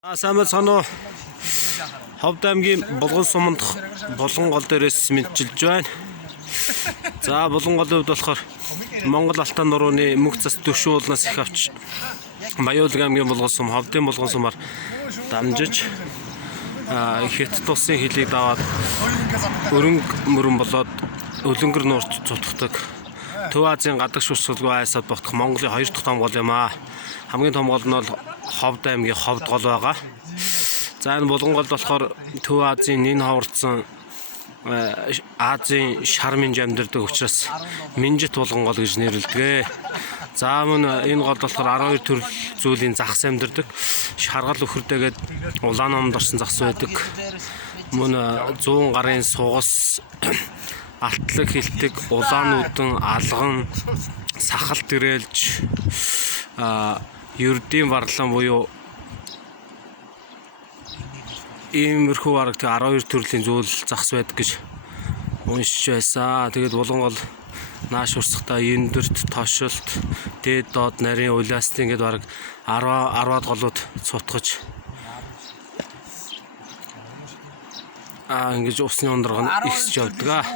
Сайн соноо Ховд аймгийн Булган суманд Булган гол дээрээс мэдчилж байна. За Булган голын хувьд болохоор Монгол Алтан нурууны мөнх цас төвшин уулнаас их авч Баяулаг аймгийн Булган сум, Ховдын Булган сумаар дамжиж Хэт тусын хилийг даваад өрөнгө мөрөн болоод өлөнгөр нуурт цутгадаг. Төв Азийн гадаг шүрсэлгүй айсад ботох Монголын 2 дахь том гол юм аа. Хамгийн том гол нь бол Ховд аймгийн Ховд гол байгаа. За энэ Булган гол болохоор Төв Азийн нэн ховорцсон Азийн шар минж амьдардаг учраас Минжит Булган гол гэж нэрлэдэг. За мөн энэ гол болохоор 12 төрөл зүйлийн загас амьдардаг. Шаргал өхөрдөөгээд улаан номд орсон загас байдаг. Мөн 100 гарын сугас, алтлаг хилдэг, улаан үдэн, алган, сахал дэрэлж, ердийн барлан буюу иймэрхүү бараг 12 төрлийн зүйл загас байдаг гэж уншиж байсан. Тэгээд Булган гол нааш урсгата эндэрт, тошилт, дээд доод нарийн уйлаасны ингээд бараг 10-аад голууд цутгаж ингэж усны ундраг нь ихсэж явдаг.